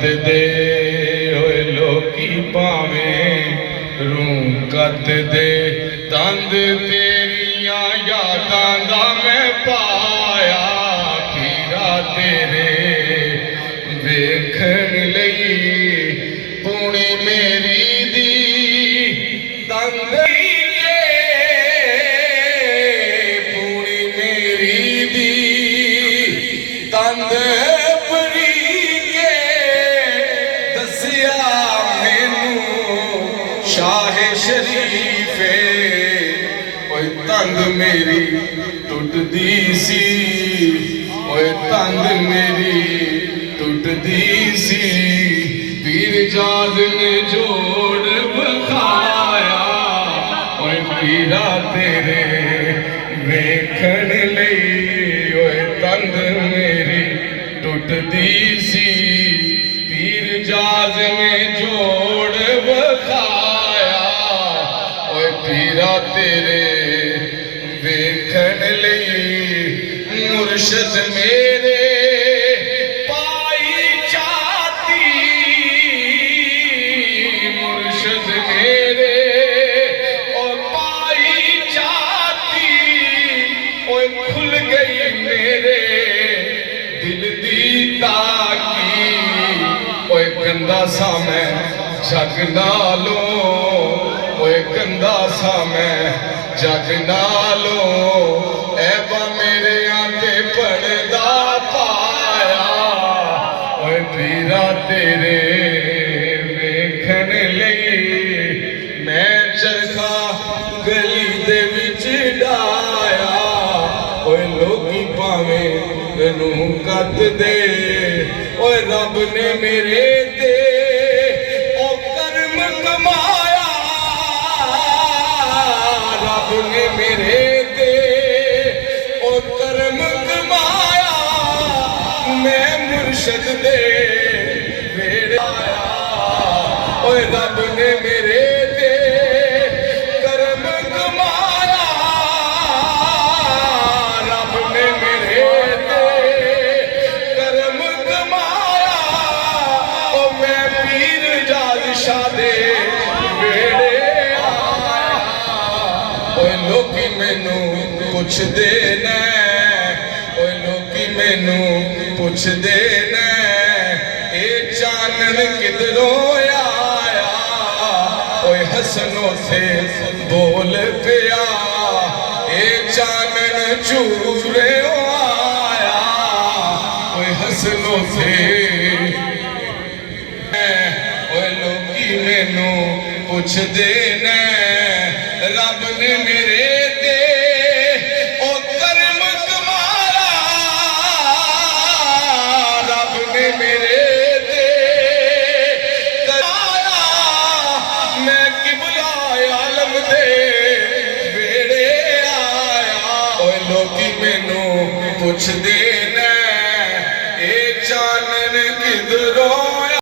कत दे होए लोकी भावें रूं कत दे तंद तेरिया यादां दा मैं पाया पीरा तेरे वेखण लई पूनी मेरी दी तंद पूनी मेरी दी तंद शाहे शरीफे ओए तंग मेरी टुटदी सी ओए तंग मेरी टुटदी सी पीर जाद ने जोड़ बखाया ओए पीरा तेरे वेखण लई ओए तंग मेरी टुटदी सी पीर जाद ने जोड़ बखाया पीरा तेरे वेखण लई मुर्शद मेरे पाई चाती मुर्शद मेरे और पाई चाती और खुल गई मेरे दिल दी ताकी ओए गंदा सा मैं जग नालों ओए गंदा सा मैं जग नालों ऐबा मेरे आते पड़दा पाया ओए पीरा तेरे वेखण लई मैं चरखा गली दे विच डाया ओए लोकी भावें नूं कत दे ओए रब ने मेरे ते ओ कर्म कमाया ने मेरे दे ओ कर्म कमाया मैं मुर्शद दे वेड़े आया ओए रब ने मेरे दे कर्म कमाया रब ने मेरे दे कर्म कमाया ओ मैं पीर जाद शाह दे लोकी मैनू पुछदे ने ओए लोकी मैनू पुछदे ने ए चानन किधरों आया ओए हसनों से बोल पिया ए चानन चूरे आया ओए हसनों से ओए लोकी मैनू पुछदे ने रब ने मेरे ते ओ कर्म कमाया रब ने मेरे ते कराया मैं किबला आलम दे वेड़े आया ओए लोकी मैनू पुछदे